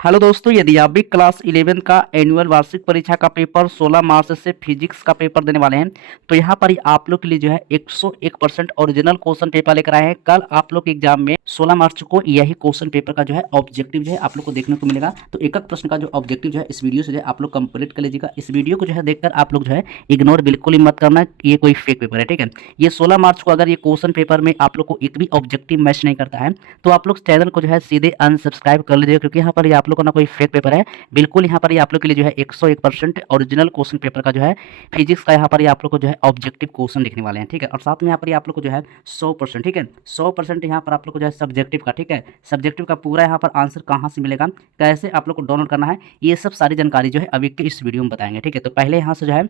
Hello दोस्तों, यदि आप भी क्लास 11 का एनुअल वार्षिक परीक्षा का पेपर 16 मार्च से फिजिक्स का पेपर देने वाले हैं, तो यहाँ पर ही आप लोग के लिए जो है 101% ओरिजिनल क्वेश्चन पेपर लेकर आए हैं। कल आप लोग के एग्जाम में 16 मार्च को यही क्वेश्चन पेपर का जो है ऑब्जेक्टिव जो है आप लोग को देखने को मिलेगा। तो एक एक प्रश्न का जो ऑब्जेक्टिव जो है इस वीडियो से जो है आप लोग कंप्लीट कर लीजिएगा। इस वीडियो को जो है देखकर आप लोग जो है इग्नोर बिल्कुल ही मत करना, ये कोई फेक पेपर है, ठीक है। ये 16 मार्च को अगर ये क्वेश्चन पेपर में आप लोग को एक भी ऑब्जेक्टिव मैच नहीं करता है तो आप लोग चैनल को जो है सीधे अनसब्सक्राइब कर लीजिएगा, क्योंकि यहाँ पर ये आप लोग को ना कोई फेक पेपर है। बिल्कुल यहाँ पर ये आप लोग के लिए जो है 101% ओरिजिनल क्वेश्चन पेपर का जो है फिजिक्स का यहाँ पर ये आप लोग को जो है ऑब्जेक्टिव क्वेश्चन लिखने वाले हैं, ठीक है। और साथ में यहाँ पर ये आप लोग को जो है 100%, ठीक है, 100% यहाँ पर आप लोग को जो है सब्जेक्टिव का, ठीक है, सब्जेक्टिव का पूरा यहाँ पर आंसर कहाँ से मिलेगा, कैसे आप लोग को डाउनलोड करना है, ये सब सारी जानकारी जो है अभी के इस वीडियो में बताएंगे, ठीक है। तो पहले यहाँ से जो है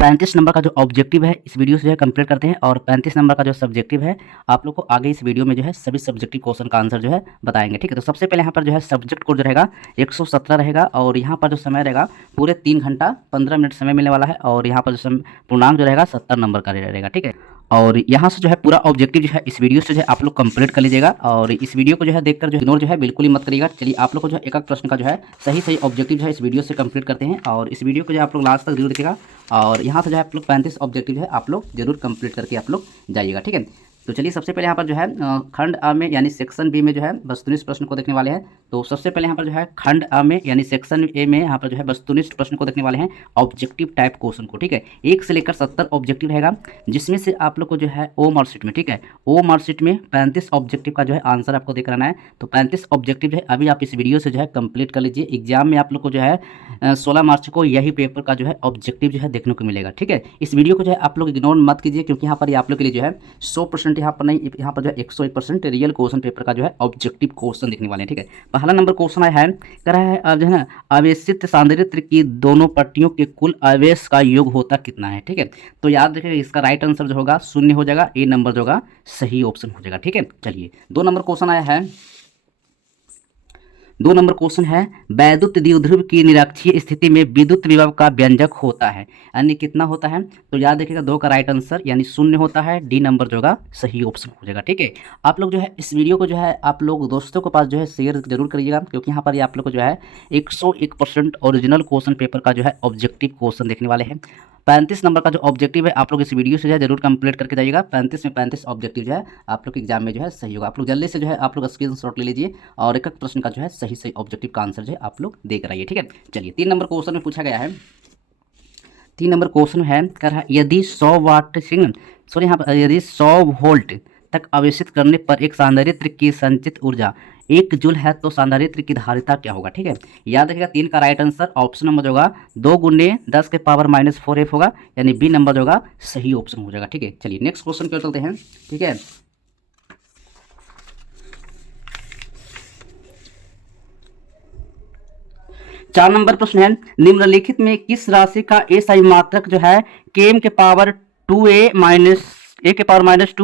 35 नंबर का जो ऑब्जेक्टिव है इस वीडियो से जो है कंप्लीट करते हैं, और 35 नंबर का जो सब्जेक्टिव है आप लोग को आगे इस वीडियो में जो है सभी सब्जेक्टिव क्वेश्चन का आंसर जो है बताएंगे, ठीक है। तो सबसे पहले यहाँ पर जो है सब्जेक्ट कोड जो रहेगा 117 रहेगा, और यहाँ पर जो समय रहेगा पूरे 3 घंटा 15 मिनट समय मिलने वाला है, और यहाँ पर जो पूर्णांक जो रहेगा 70 नंबर का रहेगा, ठीक है। और यहाँ से जो है पूरा ऑब्जेक्टिव जो है इस वीडियो से जो है आप लोग कंप्लीट कर लीजिएगा, और इस वीडियो को जो है देखकर जो इग्नोर जो है बिल्कुल ही मत करिएगा। चलिए आप लोग को जो है एक एक प्रश्न का जो है सही सही ऑब्जेक्टिव जो है इस वीडियो से कंप्लीट करते हैं, और इस वीडियो को जो है आप लोग लास्ट तक जरूर देखिएगा, और यहाँ से जो है आप लोग 35 ऑब्जेक्टिव जो है आप लोग जरूर कंप्लीट करके आप लोग जाइएगा, ठीक है। तो चलिए सबसे पहले यहाँ पर जो है खंड अ में यानी सेक्शन बी में जो है वस्तुनिष्ठ प्रश्न को देखने वाले हैं। तो सबसे पहले यहाँ पर जो है खंड अ में यानी सेक्शन ए में यहाँ पर जो है वस्तुनिष्ठ प्रश्न को देखने वाले हैं, ऑब्जेक्टिव टाइप क्वेश्चन को, ठीक है। 1 से लेकर 70 ऑब्जेक्टिव रहेगा, जिसमें से आप लोग को जो है ओ मार्कशीट में, ठीक है, ओ मार्कशीट में 35 ऑब्जेक्टिव का जो है आंसर आपको देख रहना है। तो 35 ऑब्जेक्टिव जो है अभी आप इस वीडियो से जो है कंप्लीट कर लीजिए। एग्जाम में आप लोग को जो है 16 मार्च को यही पेपर का जो है ऑब्जेक्टिव जो है देखने को मिलेगा, ठीक है। इस वीडियो को जो है आप लोग इग्नोर मत कीजिए, क्योंकि यहाँ पर ये आप लोग के लिए जो है 100% यहाँ पर नहीं, यहाँ पर जो है 101% रियल क्वेश्चन पेपर का जो है ऑब्जेक्टिव क्वेश्चन देखने वाले हैं, ठीक है। पहला नंबर क्वेश्चन आया है, कह रहा है अब जो है ना आवेशित सांद्रित्र की दोनों पट्टियों के कुल आवेश का योग होता कितना है, ठीक है। तो याद रखिएगा इसका राइट आंसर जो होगा 0 हो जाएगा, ए नंबर जो होगा सही ऑप्शन हो जाएगा, ठीक है। चलिए 2 नंबर क्वेश्चन आया है, 2 नंबर क्वेश्चन है वैद्युत द्विध्रुव की निरक्षीय स्थिति में विद्युत विभव का व्यंजक होता है, यानी कितना होता है। तो याद रखिएगा 2 का राइट आंसर यानी 0 होता है, डी नंबर जो होगा सही ऑप्शन हो जाएगा, ठीक है। आप लोग जो है इस वीडियो को जो है आप लोग दोस्तों के पास जो है शेयर जरूर करिएगा, क्योंकि यहाँ पर आप लोग को जो है 101% ओरिजिनल क्वेश्चन पेपर का जो है ऑब्जेक्टिव क्वेश्चन देखने वाले हैं। 35 नंबर का जो ऑब्जेक्टिव है आप लोग इस वीडियो से जो है जरूर कंप्लीट करके जाइएगा। 35 में 35 ऑब्जेक्टिव जो है आप लोग के एग्जाम में जो है सही होगा। आप लोग जल्दी से जो है आप लोग स्क्रीनशॉट ले लीजिए, और एक एक प्रश्न का जो है सही सही ऑब्जेक्टिव का आंसर जो है आप लोग देख रहिए, ठीक है। चलिए 3 नंबर क्वेश्चन में पूछा गया है, 3 नंबर क्वेश्चन है, कह रहा है यदि 100 वाट सॉरी यहाँ पर यदि 100 वोल्ट तक आवेशित करने पर एक संधारित्र की संचित ऊर्जा 1 जूल है, तो संधारित्र की धारिता क्या होगा, ठीक है। याद रखिएगा 3 का राइट आंसर ऑप्शन नंबर जो होगा 2 गुने 10 के पावर -4f होगा, यानी बी नंबर जो होगा सही ऑप्शन हो जाएगा, ठीक है। चलिए नेक्स्ट क्वेश्चन की ओर चलते हैं, ठीक है। चार नंबर प्रश्न है, निम्नलिखित में किस राशि का एसआई मात्रक जो है के के पावर 2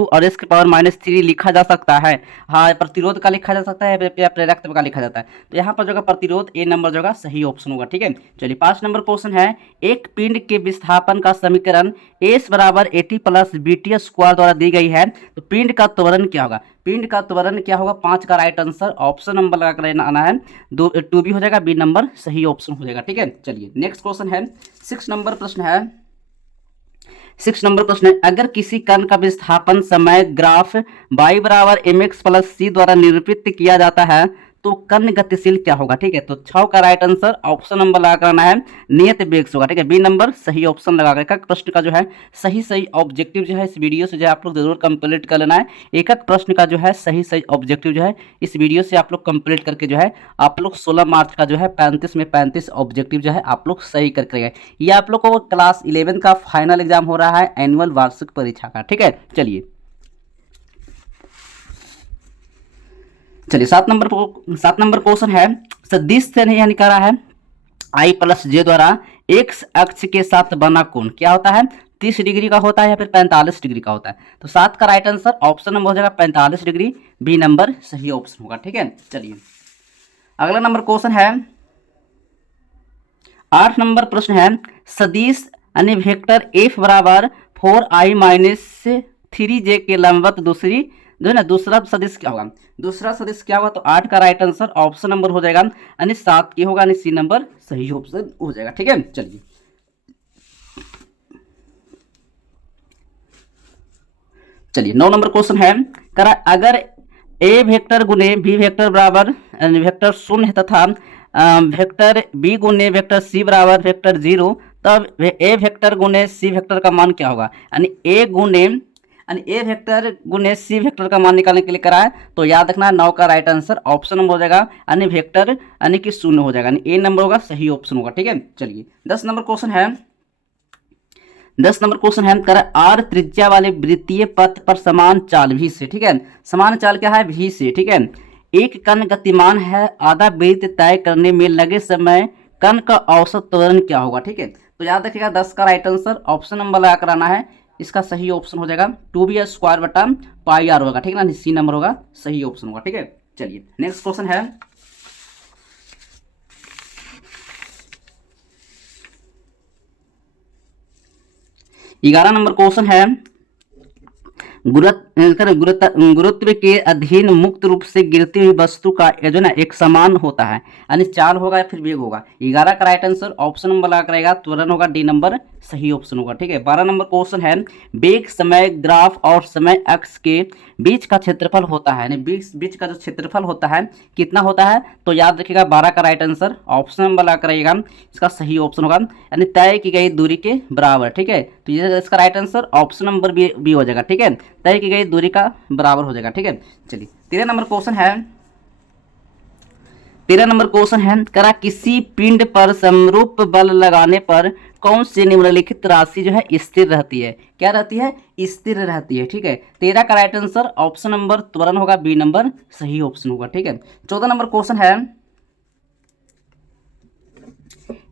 और एस के पावर -3 लिखा जा सकता है। हाँ, प्रतिरोध का लिखा जा सकता है या प्रेरकत्व का लिखा जाता है। तो यहाँ पर जो है प्रतिरोध ए नंबर जो है सही ऑप्शन होगा, ठीक है। चलिए 5 नंबर क्वेश्चन है, एक पिंड के विस्थापन का समीकरण एस बराबर एटी प्लस बीटी स्क्वायर द्वारा दी गई है, तो पिंड का त्वरण क्या होगा, पिंड का त्वरण क्या होगा। 5 का राइट आंसर ऑप्शन नंबर लगा कर आना है, 2 भी हो जाएगा, बी नंबर सही ऑप्शन हो जाएगा, ठीक है। चलिए नेक्स्ट क्वेश्चन है, 6 नंबर प्रश्न है, 6 नंबर प्रश्न है, अगर किसी कण का विस्थापन समय ग्राफ y बराबर mx प्लस सी द्वारा निरूपित किया जाता है, तो कण गतिशील क्या होगा, ठीक है। तो 6 का राइट आंसर ऑप्शन नंबर लगा करना है नियत वेग से होगा, ठीक है, बी नंबर सही ऑप्शन लगा कर प्रश्न का जो है सही सही ऑब्जेक्टिव जो है इस वीडियो से जो है आप लोग जरूर कंप्लीट कर लेना है। एक एक प्रश्न का जो है सही सही ऑब्जेक्टिव जो है इस वीडियो से आप लोग कंप्लीट करके जो है आप लोग 16 मार्च का जो है 35 में 35 ऑब्जेक्टिव जो है आप लोग सही करके गए। ये आप लोग को क्लास 11 का फाइनल एग्जाम हो रहा है एनुअल वार्षिक परीक्षा का, ठीक है। चलिए 7 नंबर क्वेश्चन है, सदिश से नहीं यानी कह रहा है आई प्लस जे द्वारा एक्स अक्ष के साथ बना कोण क्या होता है, 30 डिग्री का होता है या फिर 45 डिग्री का होता है। तो 7 का राइट आंसर ऑप्शन नंबर हो जाएगा 45 डिग्री, बी नंबर सही ऑप्शन होगा, ठीक है। चलिए अगला नंबर क्वेश्चन है, 8 नंबर प्रश्न है, सदिश यानी वेक्टर एफ बराबर 4i - 3j के लंबवत दूसरी जो है ना दूसरा सदिश क्या होगा, दूसरा सदिश क्या होगा, तो 8 का राइट आंसर ऑप्शन नंबर हो जाएगा यानी 7 की होगा, यानी सी नंबर सही ऑप्शन हो जाएगा। ठीक है, चलिए चलिए 9 नंबर क्वेश्चन है, करा अगर ए वेक्टर गुने बी वेक्टर बराबर वेक्टर शून्य तथा वेक्टर बी गुने वेक्टर सी बराबर वेक्टर 0, तब ए वेक्टर गुने सी वेक्टर का मान क्या होगा, यानी ए वेक्टर गुने सी वेक्टर का मान निकालने के लिए करा है, तो याद रखना 9 का राइट आंसर ऑप्शन नंबर हो जाएगा, यानी वेक्टर यानी कि शून्य हो जाएगा, यानी ए नंबर होगा सही ऑप्शन होगा। ठीक है, चलिए 10 नंबर क्वेश्चन है, 10 नंबर क्वेश्चन है, कर आर त्रिज्या वाले वृत्तीय पथ पर समान चाल भी से, ठीक है, समान चाल क्या है, भी से, ठीक है, एक कण गतिमान है, आधा वृत्त तय करने में लगे समय कण का औसत त्वरण क्या होगा। ठीक है, तो याद रखिएगा 10 का राइट आंसर ऑप्शन नंबर लगा कराना है, इसका सही ऑप्शन हो जाएगा 2b² बटा पाई आर होगा। ठीक है ना, सी नंबर होगा सही ऑप्शन होगा। ठीक है, चलिए नेक्स्ट क्वेश्चन है, 11 नंबर क्वेश्चन है, गुरुत्व के अधीन मुक्त रूप से गिरती हुई वस्तु का जो ना एक समान होता है, यानी चाल होगा या फिर वेग होगा। 11 का राइट आंसर ऑप्शन नंबर लगा करेगा, त्वरण होगा, डी नंबर सही ऑप्शन होगा। ठीक है, 12 नंबर क्वेश्चन है, वेग समय ग्राफ और समय अक्ष के बीच का क्षेत्रफल होता है, यानी बीच का जो क्षेत्रफल होता है कितना होता है, तो याद रखिएगा 12 का राइट आंसर ऑप्शन नंबर लगा करेगा, इसका सही ऑप्शन होगा, यानी तय की गई दूरी के बराबर। ठीक है, तो ये इसका right answer option number B हो जाएगा। ठीक है, तय की गई दूरी का बराबर हो जाएगा। ठीक है, चलिए 13 नंबर क्वेश्चन है, 13 नंबर क्वेश्चन है, करा किसी पिंड पर समरूप बल लगाने पर कौन सी निम्नलिखित राशि जो है स्थिर रहती है, क्या रहती है, स्थिर रहती है। ठीक है, 13 का राइट आंसर ऑप्शन नंबर त्वरण होगा, बी नंबर सही ऑप्शन होगा। ठीक है, 14 नंबर क्वेश्चन है,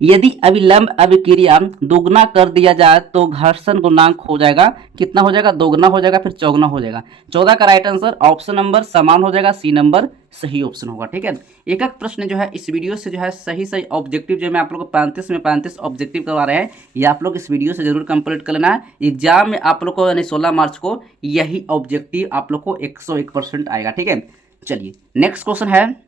यदि अभिलंब अभिक्रिया दोगुना कर दिया जाए तो घर्षण गुणांक हो जाएगा, कितना हो जाएगा, दोगुना हो जाएगा, फिर चौगुना हो जाएगा। 14 का राइट आंसर ऑप्शन नंबर समान हो जाएगा, सी नंबर सही ऑप्शन होगा। ठीक है, एक एक प्रश्न जो है इस वीडियो से जो है सही सही ऑब्जेक्टिव जो मैं आप लोग को 35 में 35 ऑब्जेक्टिव करवा रहे हैं, ये आप लोग इस वीडियो से जरूर कंप्लीट कर लेना है। एग्जाम में आप लोग को यानी 16 मार्च को यही ऑब्जेक्टिव आप लोग को 101% आएगा। ठीक है, चलिए नेक्स्ट क्वेश्चन है,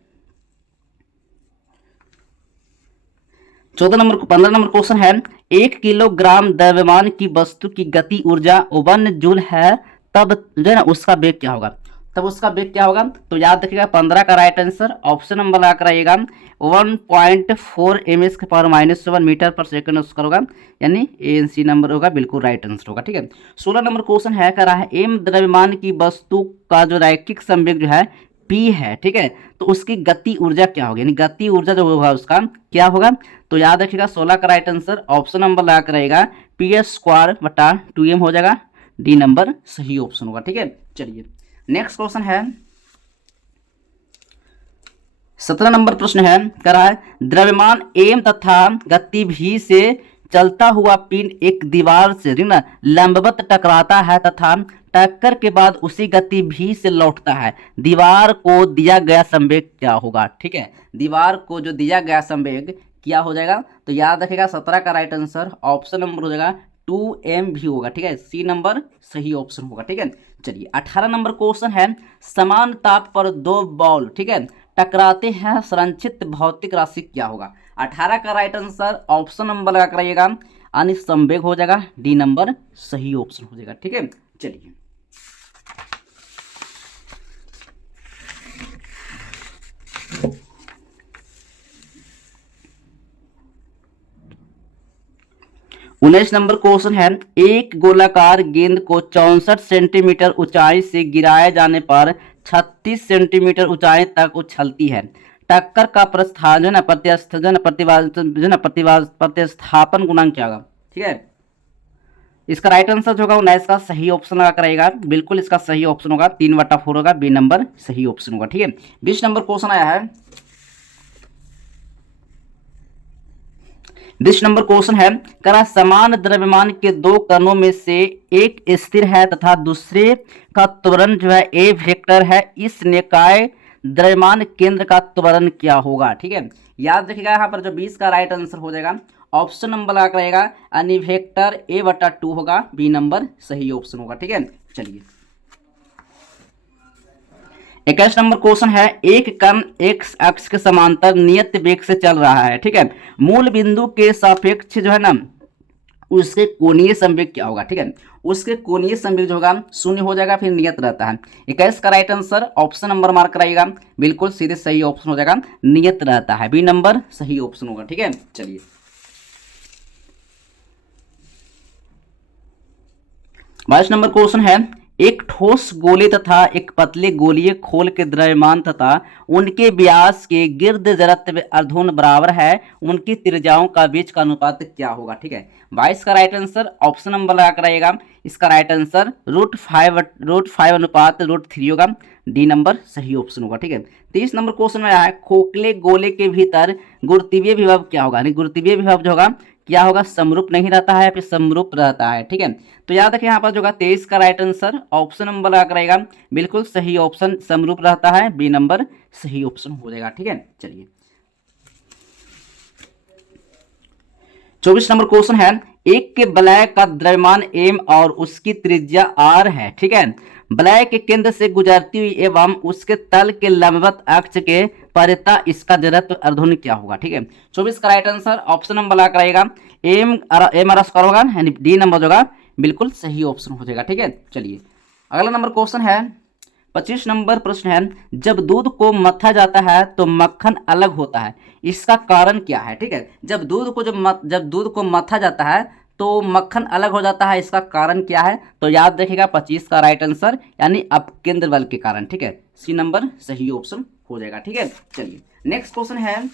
15 नंबर क्वेश्चन है, 1 किलोग्राम द्रव्यमान की वस्तु की गति ऊर्जा 1 जूल है, तब जो है ना उसका वेग क्या होगा, तब उसका वेग क्या होगा, तो याद रखिएगा 15 का राइट आंसर ऑप्शन नंबर लगा कराइएगा 1.4 ms/-7 मीटर पर सेकंड उसका होगा, यानी ANC नंबर होगा, बिल्कुल राइट आंसर होगा। ठीक है, 16 नंबर क्वेश्चन है, कह रहा है m द्रव्यमान की वस्तु का जो रैखिक संवेग जो है P है, ठीक है, तो उसकी गति ऊर्जा क्या होगी, यानी गति ऊर्जा जो होगा उसका क्या होगा, तो याद रखिएगा 16 का राइट आंसर ऑप्शन नंबर लगा कर रहेगा PS²/2m हो जाएगा, डी नंबर सही ऑप्शन होगा। ठीक है, चलिए नेक्स्ट क्वेश्चन है, 17 नंबर प्रश्न है, कह रहा है द्रव्यमान m तथा गति v से चलता हुआ पिंड एक दीवार से ना लंबवत टकराता है तथा टक्कर के बाद उसी गति भी से लौटता है, दीवार को दिया गया संवेग क्या होगा। ठीक है, दीवार को जो दिया गया संवेग क्या हो जाएगा, तो याद रखेगा 17 का राइट आंसर ऑप्शन नंबर हो जाएगा 2mv होगा। ठीक है, सी नंबर सही ऑप्शन होगा। ठीक है, चलिए 18 नंबर क्वेश्चन है, समान ताप पर 2 बॉल, ठीक है, टकराते हैं, संरक्षित भौतिक राशि क्या होगा। 18 का राइट आंसर ऑप्शन नंबर लगा कराइएगा, यानी संवेग हो जाएगा, डी नंबर सही ऑप्शन हो जाएगा। ठीक है, चलिए उन्नीस नंबर क्वेश्चन है, एक गोलाकार गेंद को 64 सेंटीमीटर ऊंचाई से गिराए जाने पर 36 सेंटीमीटर ऊंचाई तक उछलती है, टक्कर का प्रस्थान जो है प्रतिस्थापन गुणांक क्या होगा। ठीक है, इसका राइट आंसर जो होगा 19 का सही ऑप्शन लगा कराएगा, बिल्कुल इसका सही ऑप्शन होगा 3/4 होगा, बी नंबर सही ऑप्शन होगा। ठीक है, 20 नंबर क्वेश्चन आया है, 20 नंबर क्वेश्चन है, करा समान द्रव्यमान के 2 कणों में से एक स्थिर है तथा दूसरे का त्वरण जो है ए वेक्टर है, इस निकाय द्रव्यमान केंद्र का त्वरण क्या होगा। ठीक है, याद रखिएगा यहाँ पर जो 20 का राइट आंसर हो जाएगा ऑप्शन नंबर लगा रहेगा, यानी वेक्टर a/2 होगा, बी नंबर सही ऑप्शन होगा। ठीक है, चलिए 21 नंबर क्वेश्चन है, एक कण एक्स अक्ष के समांतर नियत वेग से चल रहा है, ठीक है, मूल बिंदु के सापेक्ष जो है ना उसके कोणीय संवेग क्या होगा, ठीक है, उसके कोणीय संवेग जो होगा शून्य हो जाएगा, फिर नियत रहता है। 21 का right answer option number mark कराइएगा, बिल्कुल सीधे सही ऑप्शन हो जाएगा, नियत रहता है, बी नंबर सही ऑप्शन होगा, ठीक है। चलिए 22 नंबर क्वेश्चन है, एक ठोस गोले तथा एक पतले गोलीय खोल के द्रव्यमान तथा उनके व्यास के गिर्द जड़त्व अर्धोन बराबर है, उनकी त्रिज्याओं का बीच का अनुपात क्या होगा, ठीक है। 22 का राइट आंसर ऑप्शन नंबर लगा कराइएगा, इसका राइट आंसर √5 अनुपात √3 होगा, डी नंबर सही ऑप्शन होगा, ठीक है। 30 नंबर क्वेश्चन में है, खोखले गोले के भीतर गुरुत्वीय विभव क्या होगा, गुरुत्वीय विभव जो होगा क्या होगा, समरूप नहीं रहता है, फिर समरूप रहता है, ठीक है। तो याद रखें यहाँ पर जो होगा 23 का राइट आंसर ऑप्शन नंबर लगा रहेगा, बिल्कुल सही ऑप्शन समरूप रहता है, बी नंबर सही ऑप्शन हो जाएगा, ठीक है। चलिए 24 नंबर क्वेश्चन है, एक के वलय का द्रव्यमान m और उसकी त्रिज्या r है, ठीक है, वलय के केंद्र से गुजरती हुई एवं उसके तल के लंबवत अक्ष के परिता इसका जड़त्व अर्धोन क्या होगा, ठीक है। 24 का राइट आंसर ऑप्शन नंबर लगा कराइएगा, एम आर स्क्वायर होगा, यानी डी नंबर होगा, बिल्कुल सही ऑप्शन हो जाएगा, ठीक है। चलिए अगला नंबर क्वेश्चन है, 25 नंबर प्रश्न है, जब दूध को मथा जाता है तो मक्खन अलग होता है, इसका कारण क्या है, ठीक है। जब दूध को मथा जाता है तो मक्खन अलग हो जाता है, इसका कारण क्या है, तो याद रखिएगा 25 का राइट आंसर यानी अपकेंद्र बल के कारण, ठीक है, सी नंबर सही ऑप्शन हो जाएगा, ठीक है। चलिए नेक्स्ट क्वेश्चन है,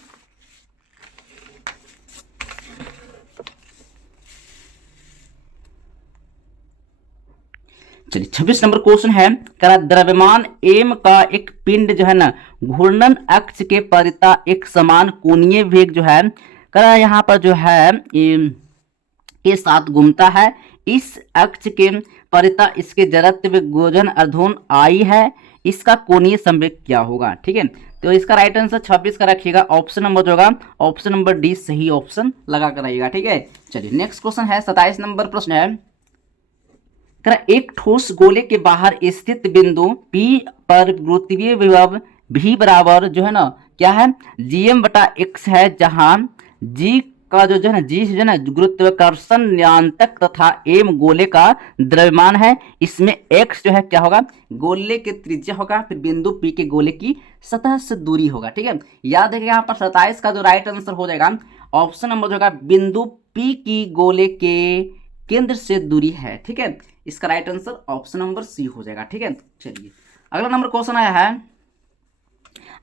चलिए 26 नंबर क्वेश्चन है, करा द्रव्यमान एम का एक पिंड जो है ना घूर्णन अक्ष के परिता एक समान कोणीय वेग जो है करा यहाँ पर जो है के साथ घूमता है, इस अक्ष के परिता इसके जड़त्व गोजन अर्धोन आई है, इसका कोणीय संवेग क्या होगा, ठीक है। तो इसका राइट आंसर 26 का रखिएगा, ऑप्शन नंबर जो होगा ऑप्शन नंबर डी सही ऑप्शन लगा कर आइएगा, ठीक है। चलिए नेक्स्ट क्वेश्चन है, 27 नंबर प्रश्न है, एक ठोस गोले के बाहर स्थित बिंदु P पर गुरुत्वीय विभव V बराबर जो है ना क्या है gm/x है, जहां g का जो है ना g जो है ना गुरुत्वाकर्षण नियंत्रक तथा m गोले का द्रव्यमान है, इसमें x जो है क्या होगा गोले की त्रिज्या होगा, फिर बिंदु P के गोले की सतह से दूरी होगा, ठीक है। याद है कि यहाँ पर 27 का जो राइट आंसर हो जाएगा ऑप्शन नंबर जो होगा बिंदु P की गोले के केंद्र से दूरी है, ठीक है, इसका right answer option number C हो जाएगा, ठीक है। चलिए अगला नंबर क्वेश्चन आया है,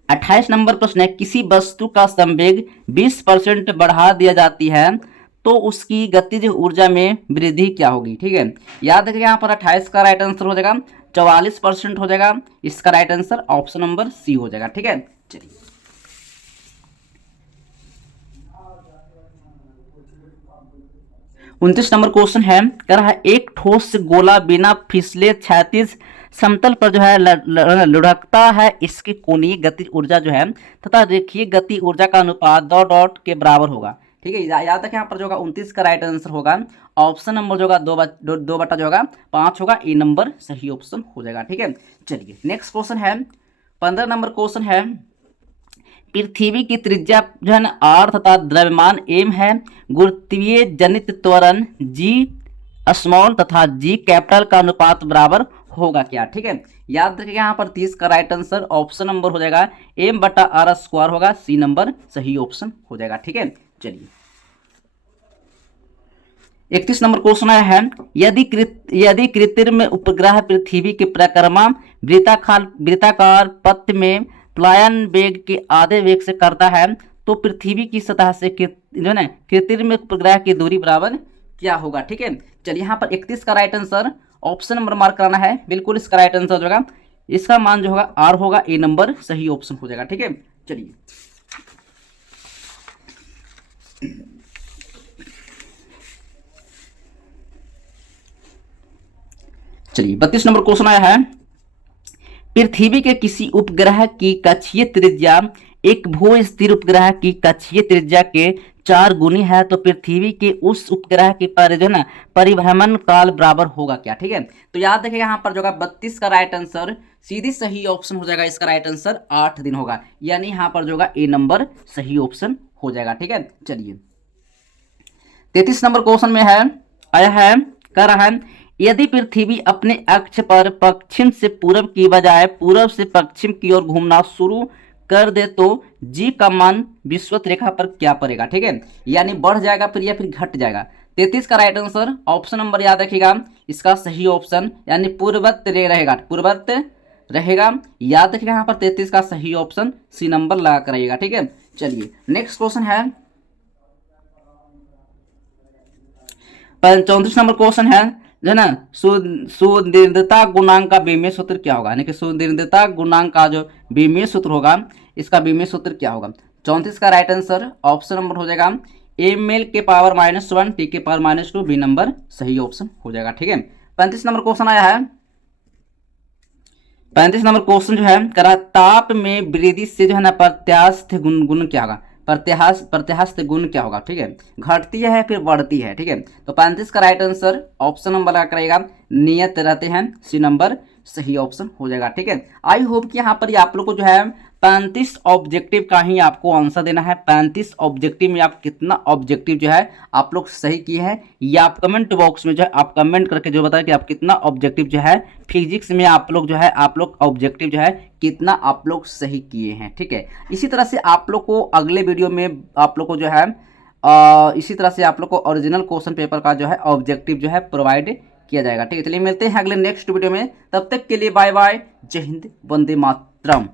28 नंबर प्रश्न है, किसी वस्तु का संवेग 20% बढ़ा दिया जाती है तो उसकी गतिज ऊर्जा में वृद्धि क्या होगी, ठीक है। याद रखिए यहाँ पर 28 का राइट आंसर हो जाएगा 44% हो जाएगा, इसका right answer option number C हो जाएगा, ठीक है। चलिए 29 नंबर क्वेश्चन है, कह रहा है एक ठोस गोला बिना फिसले क्षैतिज समतल पर जो है लुढ़कता है, इसकी कोणीय गति ऊर्जा जो है तथा रेखीय गति ऊर्जा का अनुपात दो डॉट के बराबर होगा, ठीक है। याद रखें यहाँ पर जो होगा 29 का राइट आंसर होगा ऑप्शन नंबर जो होगा 2/5 जो होगा 5 होगा, ए नंबर सही ऑप्शन हो जाएगा, ठीक है। चलिए नेक्स्ट क्वेश्चन है, 15 नंबर क्वेश्चन है, पृथ्वी की त्रिज्या जो है ना r तथा द्रव्यमान m है, गुरुत्वीय जनित त्वरण g स्मॉल तथा g कैपिटल का अनुपात बराबर होगा क्या, ठीक है। याद रखिए यहाँ पर 30 का राइट आंसर ऑप्शन नंबर हो जाएगा m/r² होगा, सी नंबर सही ऑप्शन हो जाएगा, ठीक है। चलिए 31 नंबर क्वेश्चन आया है, यदि कृत्रिम उपग्रह पृथ्वी के परिक्रमा वृत्ताकार पथ में प्लायन वेग के आधे वेग से करता है तो पृथ्वी की सतह से जो है ना कृत्रिम उपग्रह की दूरी बराबर क्या होगा, ठीक है। चलिए यहाँ पर 31 का right answer option number mark कराना है, बिल्कुल इसका राइट आंसर जो होगा इसका मान जो होगा आर होगा, ए नंबर सही ऑप्शन हो जाएगा, ठीक है। चलिए चलिए 32 नंबर क्वेश्चन आया है, पृथ्वी के किसी उपग्रह की कक्षीय त्रिज्या एक भू स्थिर उपग्रह की कक्षीय त्रिज्या के 4 गुनी है तो पृथ्वी के उस उपग्रह की जो है ना परिभ्रमण काल बराबर होगा क्या। ठीक है, तो याद रखिएगा यहाँ पर जो होगा 32 का राइट आंसर सीधी सही ऑप्शन हो जाएगा। इसका राइट आंसर 8 दिन होगा, यानी यहाँ पर जो होगा ए नंबर सही ऑप्शन हो जाएगा। ठीक है, चलिए 33 नंबर क्वेश्चन में है आया है, कह रहा है यदि पृथ्वी अपने अक्ष पर पश्चिम से पूर्व की बजाय पूर्व से पश्चिम की ओर घूमना शुरू कर दे तो जी का मान विषुवत रेखा पर क्या पड़ेगा। ठीक है, यानी बढ़ जाएगा फिर या फिर घट जाएगा। 33 का राइट आंसर ऑप्शन नंबर याद रखिएगा, इसका सही ऑप्शन यानी पूर्वत रहेगा, पूर्वत रहेगा। याद रखिएगा यहाँ पर 33 का सही ऑप्शन सी नंबर लगा कर रहिएगा। ठीक है, चलिए नेक्स्ट क्वेश्चन है 34 नंबर क्वेश्चन है जो है ना सुदीर्घता गुणांक का बीमीय सूत्र क्या होगा, यानी कि सुदीर्घता गुणांक का जो बीमीय सूत्र होगा इसका बीमीय सूत्र क्या होगा। 34 का राइट आंसर ऑप्शन नंबर हो जाएगा ml के पावर -1 t के पावर -2 बी नंबर सही ऑप्शन हो जाएगा। ठीक है, 35 नंबर क्वेश्चन आया है। 35 नंबर क्वेश्चन जो है करा ताप में वृद्धि से जो है ना प्रत्यास्थ गुण क्या होगा, प्रत्यास्थ गुण क्या होगा। ठीक है, घटती है फिर बढ़ती है। ठीक है, तो 35 का राइट आंसर ऑप्शन नंबर लगा करेगा नियत रहते हैं सी नंबर सही ऑप्शन हो जाएगा। ठीक है, आई होप कि यहाँ पर आप लोग को जो है 35 ऑब्जेक्टिव का ही आपको आंसर देना है। 35 ऑब्जेक्टिव में आप कितना ऑब्जेक्टिव जो है आप लोग सही किए हैं, या आप कमेंट बॉक्स में जो है आप कमेंट करके जो बताएं कि आप कितना ऑब्जेक्टिव जो है फिजिक्स में आप लोग जो है आप लोग ऑब्जेक्टिव जो है कितना आप लोग सही किए हैं। ठीक है, इसी तरह से आप लोग को अगले वीडियो में आप लोग को जो है इसी तरह से आप लोग को ओरिजिनल क्वेश्चन पेपर का जो है ऑब्जेक्टिव जो है प्रोवाइड किया जाएगा। ठीक है, चलिए मिलते हैं अगले नेक्स्ट वीडियो में, तब तक के लिए बाय बाय, जय हिंद, वंदे मातरम।